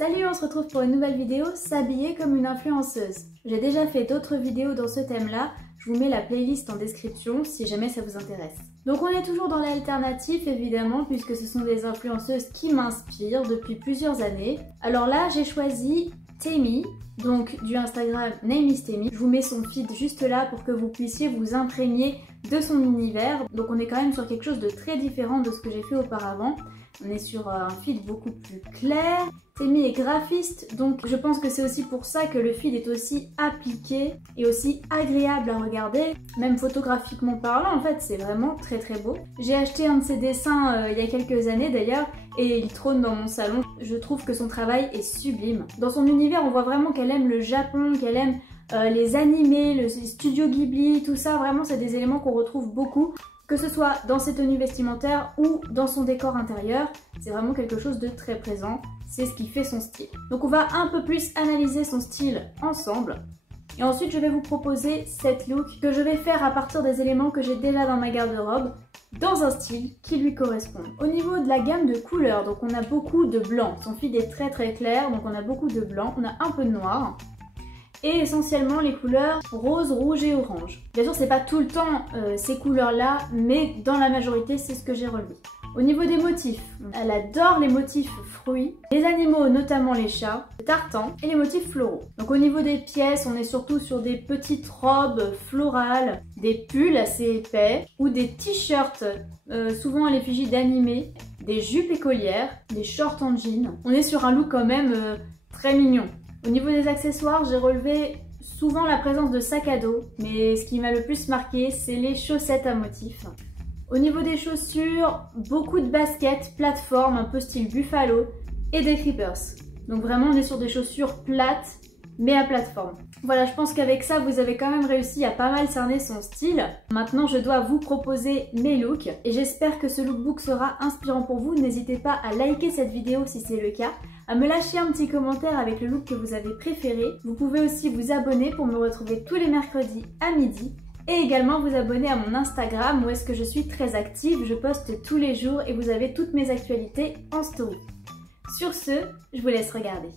Salut, on se retrouve pour une nouvelle vidéo, s'habiller comme une influenceuse. J'ai déjà fait d'autres vidéos dans ce thème-là, je vous mets la playlist en description si jamais ça vous intéresse. Donc on est toujours dans l'alternatif évidemment puisque ce sont des influenceuses qui m'inspirent depuis plusieurs années. Alors là j'ai choisi Temi, donc du Instagram NameIsTemi. Je vous mets son feed juste là pour que vous puissiez vous imprégner de son univers. Donc on est quand même sur quelque chose de très différent de ce que j'ai fait auparavant. On est sur un feed beaucoup plus clair. Temi est graphiste, donc je pense que c'est aussi pour ça que le feed est aussi appliqué et aussi agréable à regarder. Même photographiquement parlant, en fait, c'est vraiment très très beau. J'ai acheté un de ses dessins il y a quelques années d'ailleurs et il trône dans mon salon. Je trouve que son travail est sublime. Dans son univers, on voit vraiment qu'elle aime le Japon, qu'elle aime les animés, le studio Ghibli, tout ça. Vraiment, c'est des éléments qu'on retrouve beaucoup. Que ce soit dans ses tenues vestimentaires ou dans son décor intérieur, c'est vraiment quelque chose de très présent. C'est ce qui fait son style. Donc on va un peu plus analyser son style ensemble. Et ensuite, je vais vous proposer cette look que je vais faire à partir des éléments que j'ai déjà dans ma garde-robe, dans un style qui lui correspond. Au niveau de la gamme de couleurs, donc on a beaucoup de blanc. Son feed est très très clair, donc on a beaucoup de blanc, on a un peu de noir. Et essentiellement les couleurs rose, rouge et orange. Bien sûr, c'est pas tout le temps ces couleurs-là, mais dans la majorité, c'est ce que j'ai relevé. Au niveau des motifs, elle adore les motifs fruits, les animaux, notamment les chats, le tartan et les motifs floraux. Donc au niveau des pièces, on est surtout sur des petites robes florales, des pulls assez épais ou des t-shirts, souvent à l'effigie d'animés, des jupes écolières, des shorts en jean. On est sur un look quand même très mignon. Au niveau des accessoires, j'ai relevé souvent la présence de sacs à dos, mais ce qui m'a le plus marqué, c'est les chaussettes à motifs. Au niveau des chaussures, beaucoup de baskets, plateformes, un peu style buffalo, et des creepers. Donc vraiment, on est sur des chaussures plates, mais à plateforme. Voilà, je pense qu'avec ça, vous avez quand même réussi à pas mal cerner son style. Maintenant, je dois vous proposer mes looks, et j'espère que ce lookbook sera inspirant pour vous. N'hésitez pas à liker cette vidéo si c'est le cas, à me lâcher un petit commentaire avec le look que vous avez préféré. Vous pouvez aussi vous abonner pour me retrouver tous les mercredis à midi et également vous abonner à mon Instagram où est-ce que je suis très active. Je poste tous les jours et vous avez toutes mes actualités en story. Sur ce, je vous laisse regarder.